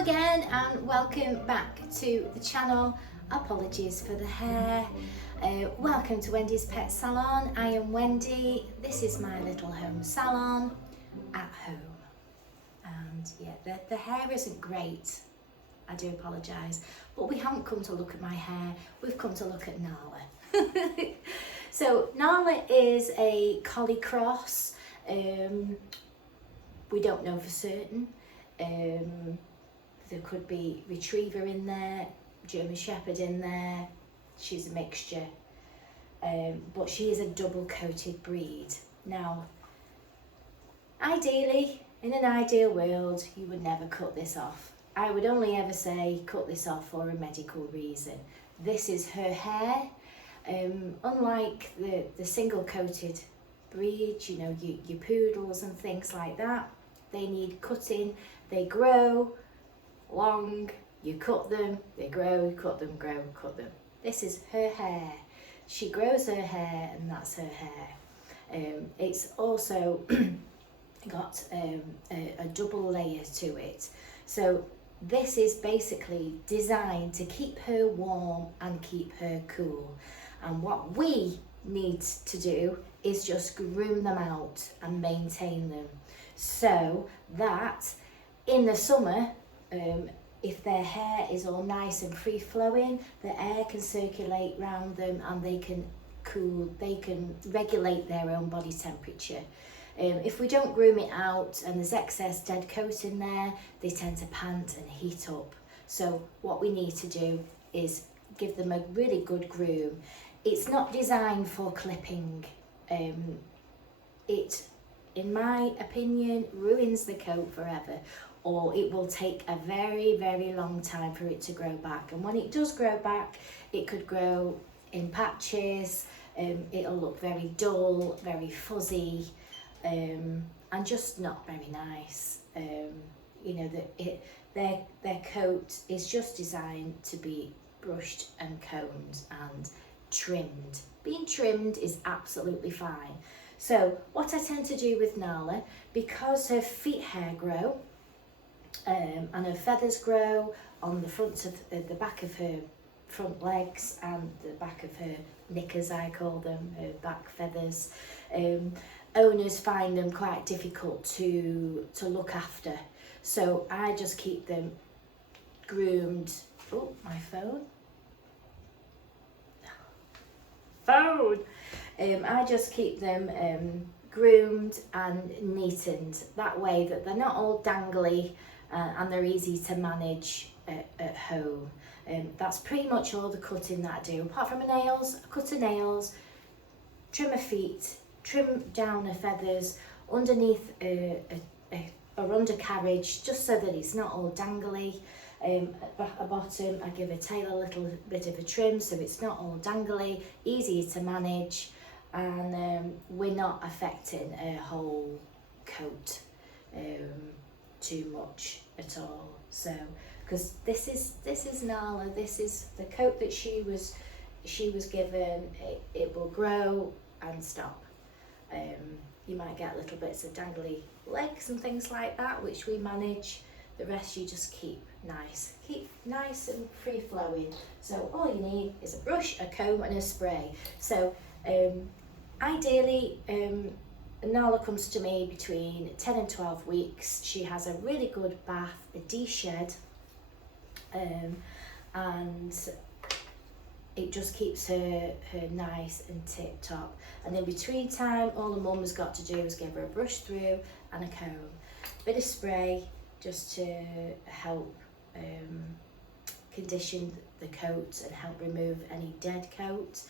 again and welcome back to the channel. Apologies for the hair. Welcome to Wendy's Pet Salon. I am Wendy. This is my little home salon at home. And yeah, the hair isn't great. I do apologise. But we haven't come to look at my hair. We've come to look at Nala. So Nala is a Collie cross. We don't know for certain. There could be Retriever in there, German Shepherd in there. She's a mixture. But she is a double coated breed. Now, ideally, in an ideal world, you would never cut this off. I would only ever say cut this off for a medical reason. This is her hair. Unlike the single coated breeds, you know, your poodles and things like that, they need cutting. They grow long, you cut them, they grow, cut them, grow, cut them. This is her hair. She grows her hair and that's her hair. It's also got a double layer to it. So this is basically designed to keep her warm and keep her cool. And what we need to do is just groom them out and maintain them so that in the summer, if their hair is all nice and free flowing, the air can circulate around them and they can cool, they can regulate their own body temperature. If we don't groom it out and there's excess dead coat in there, they tend to pant and heat up. So what we need to do is give them a really good groom. It's not designed for clipping. It, in my opinion, ruins the coat forever, or it will take a very, very long time for it to grow back. And when it does grow back, it could grow in patches. It'll look very dull, very fuzzy, and just not very nice. You know, their coat is just designed to be brushed and combed and trimmed. Being trimmed is absolutely fine. So what I tend to do with Nala, because her feet hair grow and her feathers grow on the front of the back of her front legs and the back of her knickers, I call them, her back feathers, owners find them quite difficult to look after. So I just keep them groomed. Oh, my phone. I just keep them groomed and neatened, that way that they're not all dangly and they're easy to manage at home. That's pretty much all the cutting that I do. Apart from her nails, I cut her nails, trim her feet, trim down her feathers underneath her undercarriage, just so that it's not all dangly. At the bottom, I give her tail a little bit of a trim so it's not all dangly, easier to manage, and we're not affecting her whole coat too much at all. So, because this is Nala, this is the coat that she was given. It will grow and stop. You might get little bits of dangly legs and things like that, which we manage. The rest you just keep nice and free flowing. So all you need is a brush, a comb and a spray. So ideally, Nala comes to me between 10 and 12 weeks. She has a really good bath, a de-shed, and it just keeps her nice and tip top. And in between time, all the mum has got to do is give her a brush through and a comb, bit of spray, just to help condition the coat and help remove any dead coat.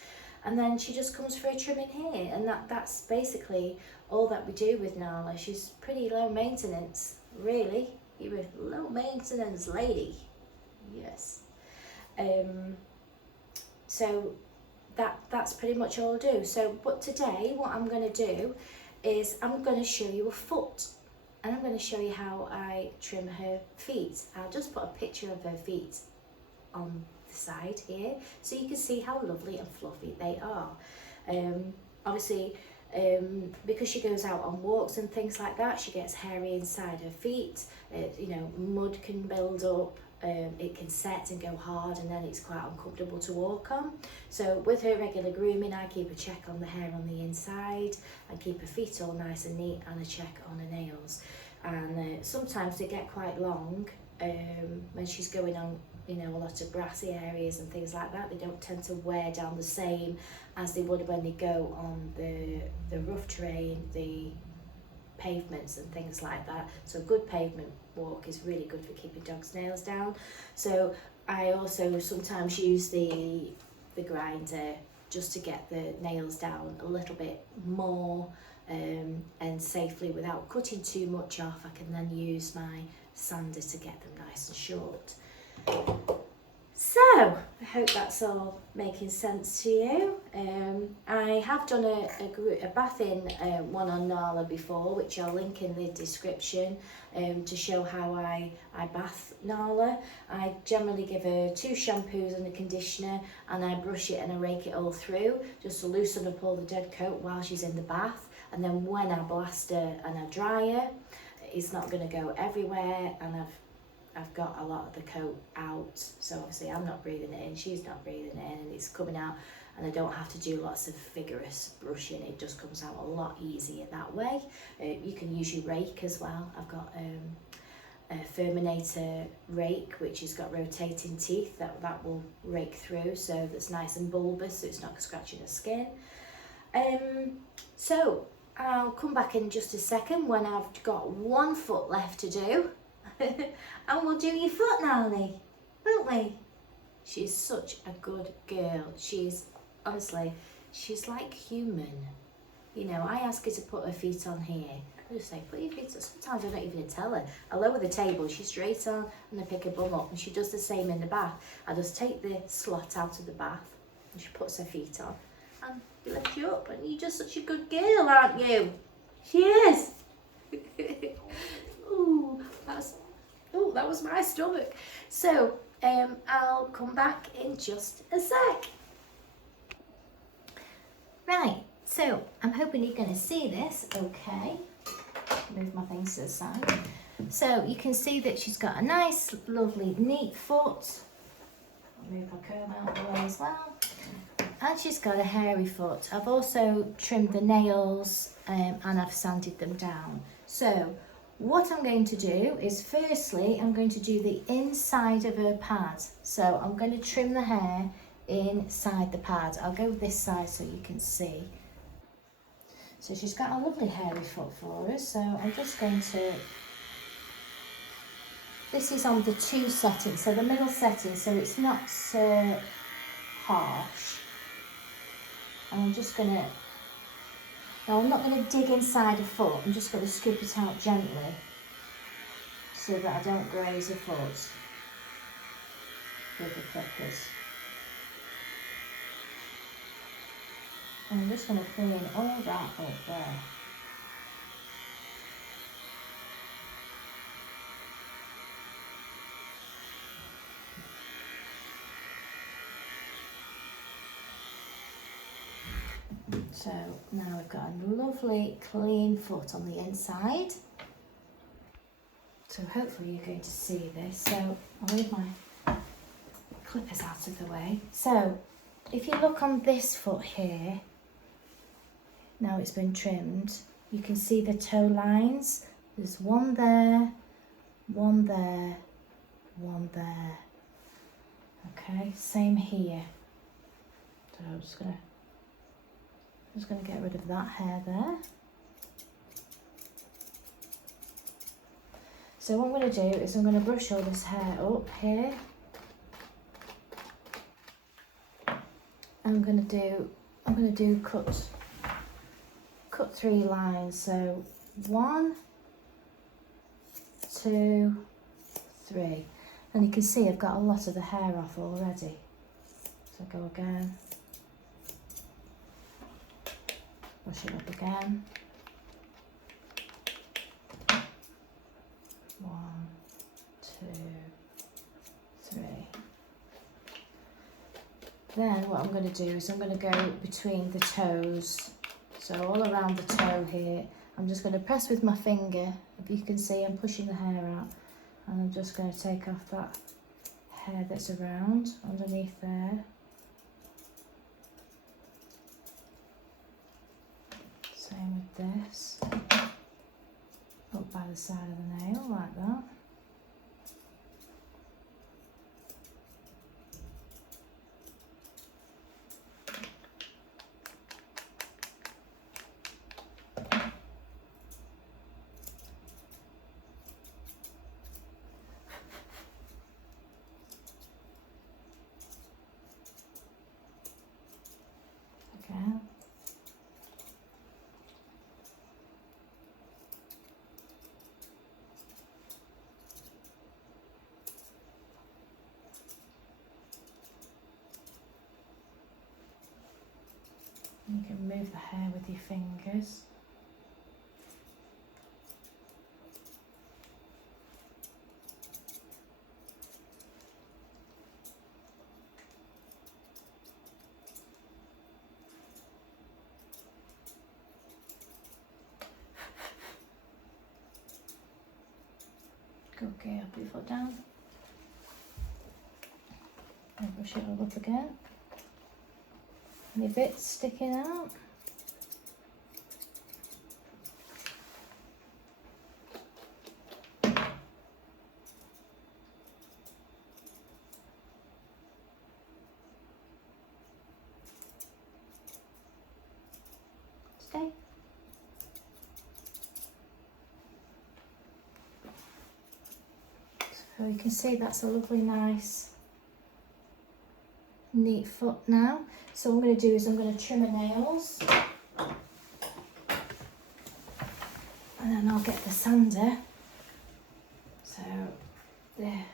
And then she just comes for a trim in here, and that's basically all that we do with Nala. She's pretty low maintenance, really. You're a low maintenance lady, yes. So that's pretty much all I do. So, but today what I'm going to do is I'm going to show you a foot. And I'm going to show you how I trim her feet. I'll just put a picture of her feet on the side here so you can see how lovely and fluffy they are. Obviously, because she goes out on walks and things like that, she gets hairy inside her feet. You know, mud can build up, it can set and go hard, and then it's quite uncomfortable to walk on. So with her regular grooming, I keep a check on the hair on the inside, I keep her feet all nice and neat, and a check on her nails. And sometimes they get quite long when she's going on, you know, a lot of grassy areas and things like that. They don't tend to wear down the same as they would when they go on the rough terrain, the pavements and things like that. So good pavement walk is really good for keeping dogs' nails down. So I also sometimes use the grinder just to get the nails down a little bit more and safely without cutting too much off. I can then use my sander to get them nice and short. So I hope that's all making sense to you. I have done a bathing one on Nala before, which I'll link in the description to show how I bath Nala. I generally give her 2 shampoos and a conditioner, and I brush it and I rake it all through just to loosen up all the dead coat while she's in the bath. And then when I blast her and I dry her, it's not going to go everywhere, and I've got a lot of the coat out, so obviously I'm not breathing it in, she's not breathing it in, and it's coming out, and I don't have to do lots of vigorous brushing. It just comes out a lot easier that way. You can use your rake as well. I've got a Furminator rake which has got rotating teeth that will rake through, so that's nice and bulbous, so it's not scratching the skin. So I'll come back in just a second when I've got 1 foot left to do. And we'll do your foot, Nally, won't we? She's such a good girl. She's, honestly, she's like human. You know, I ask her to put her feet on here. I just say, put your feet on. Sometimes I don't even tell her. I lower the table, she's straight on, and I pick her bum up, and she does the same in the bath. I just take the slot out of the bath, and she puts her feet on, and lift you up, and you're just such a good girl, aren't you? She is. Ooh, that was my stomach. So I'll come back in just a sec. Right, so I'm hoping you're going to see this okay. Move my things to the side. So you can see that she's got a nice, lovely, neat foot. I'll move my comb out of the way as well. And she's got a hairy foot. I've also trimmed the nails and I've sanded them down. So what I'm going to do is, firstly, I'm going to do the inside of her pad. So I'm going to trim the hair inside the pad. I'll go this side so you can see. So she's got a lovely hairy foot for us. So I'm just going to, this is on the 2 setting, so the middle setting, so it's not so harsh. And I'm just going to, now I'm not going to dig inside her foot, I'm just going to scoop it out gently so that I don't graze her foot with the clippers. And I'm just going to clean all that up there. So now we've got a lovely clean foot on the inside. So hopefully you're going to see this. So I'll leave my clippers out of the way. So if you look on this foot here, now it's been trimmed, you can see the toe lines. There's one there, one there, one there. Okay, same here. So I'm just going to get rid of that hair there. So what I'm going to do is I'm going to brush all this hair up here. I'm going to do cut 3 lines. So 1, 2, 3. And you can see I've got a lot of the hair off already. So go again. Brush it up again. 1, 2, 3. Then what I'm going to do is I'm going to go between the toes. So all around the toe here, I'm just going to press with my finger. If you can see, I'm pushing the hair out, and I'm just going to take off that hair that's around underneath there. Same with this. Up by the side of the nail like that. Okay. You can move the hair with your fingers. Okay, I'll put your foot down. And brush it all up again. Any bits sticking out? Stay. So you can see that's a lovely, nice, neat foot now. So what I'm going to do is I'm going to trim her nails. And then I'll get the sander. So, there.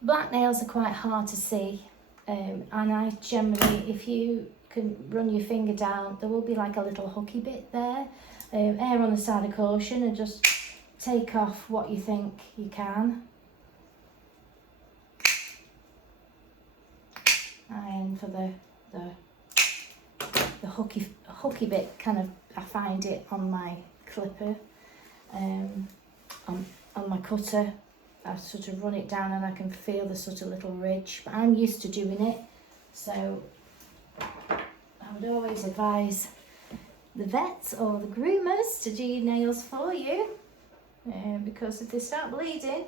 Black nails are quite hard to see. And I generally, if you can run your finger down, there will be like a little hooky bit there. Err on the side of caution and just take off what you think you can. And for the hooky bit, kind of, I find it on my clipper, on my cutter. I sort of run it down and I can feel the sort of little ridge, but I'm used to doing it, so I would always advise the vets or the groomers to do your nails for you, because if they start bleeding,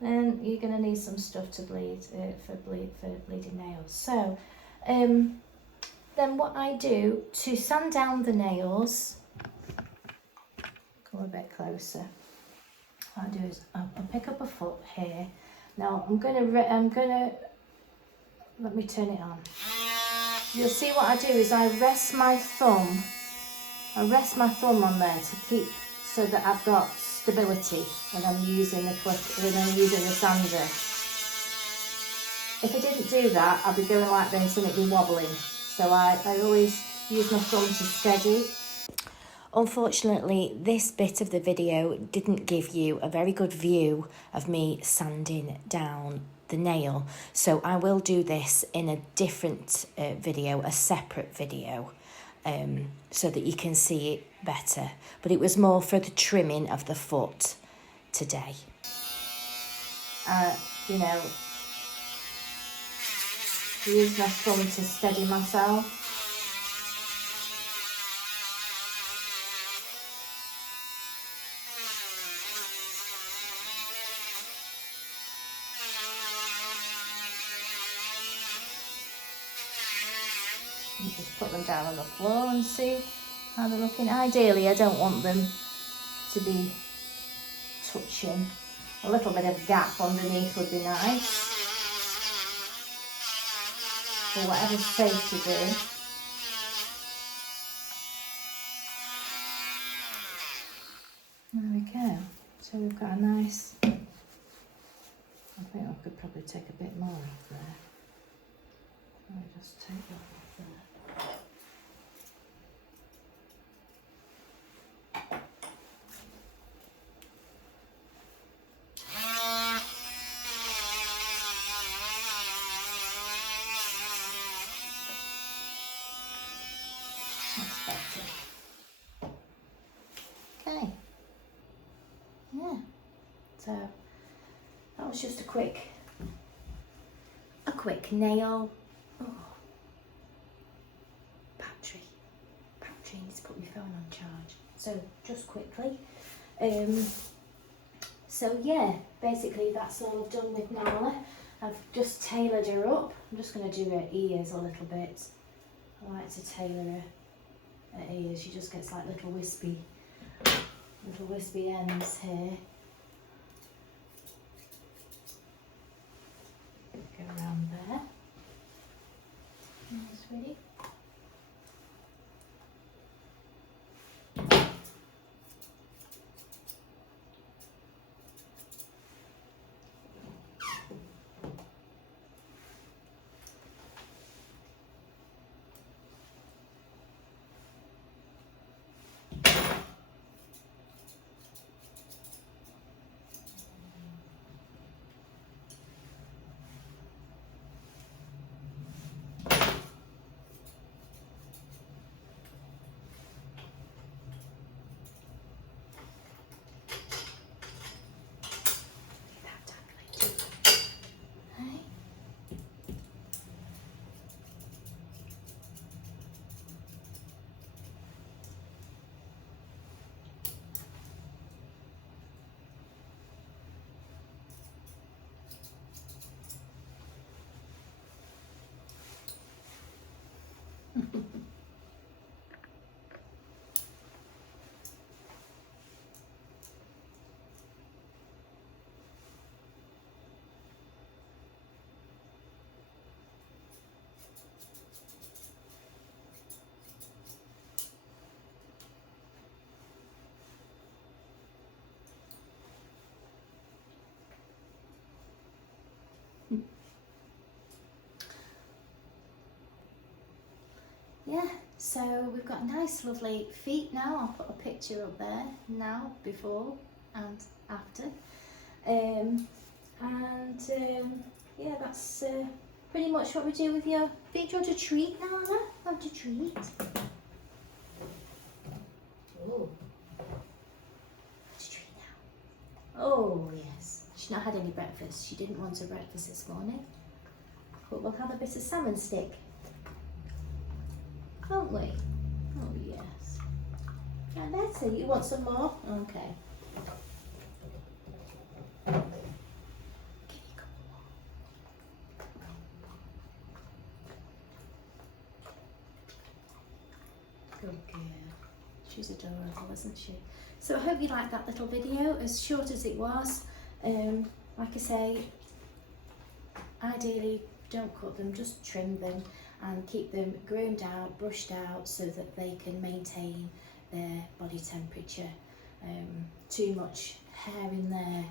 then you're going to need some stuff to bleed for bleeding nails. So then what I do to sand down the nails, come a bit closer. What I do is I'll pick up a foot here. Now I'm gonna let me turn it on. You'll see what I do is I rest my thumb on there to keep, so that I've got stability when I'm using the sander. If I didn't do that, I'd be going like this and it'd be wobbling. So I always use my thumb to steady. Unfortunately, this bit of the video didn't give you a very good view of me sanding down the nail. So I will do this in a different video, a separate video, so that you can see it better. But it was more for the trimming of the foot today. You know, use my thumb to steady myself. Just put them down on the floor and see how they're looking. Ideally, I don't want them to be touching. A little bit of gap underneath would be nice, or whatever's safe to do. There we go. So we've got a nice, I think I could probably take a bit more off there. Let me just take that off there. That's So that was just a quick nail. Oh, battery needs to put my phone on charge. So just quickly, so yeah, basically that's all I've done with Nala. I've just tailored her up. I'm just going to do her ears a little bit. I like to tailor her ears. She just gets like little wispy ends here. Go around there. That's ready. Yeah, so we've got nice lovely feet now. I'll put a picture up there now, before and after. Yeah, that's pretty much what we do with your feet. Do you want a treat, Nana? Want a treat? Oh, want a treat now? Oh yes, she's not had any breakfast. She didn't want a breakfast this morning, but we'll have a bit of salmon stick, can't we? Oh yes. Yeah, that's it. You want some more? Okay. Give me a couple more. Good girl. She's adorable, isn't she? So I hope you liked that little video, as short as it was. Like I say, ideally don't cut them, just trim them and keep them groomed out, brushed out, so that they can maintain their body temperature. Too much hair in there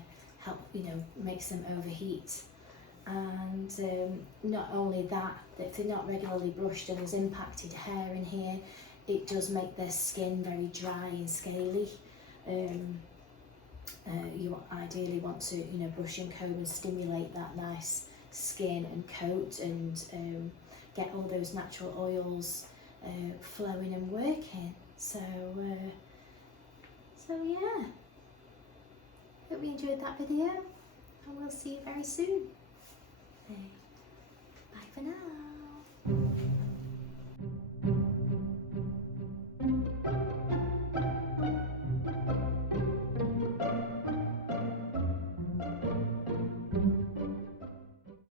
makes them overheat. And not only that, if they're not regularly brushed and there's impacted hair in here, it does make their skin very dry and scaly. You ideally want to brush and comb and stimulate that nice skin and coat, and get all those natural oils flowing and working. So yeah, hope you enjoyed that video, and we'll see you very soon. Bye for now.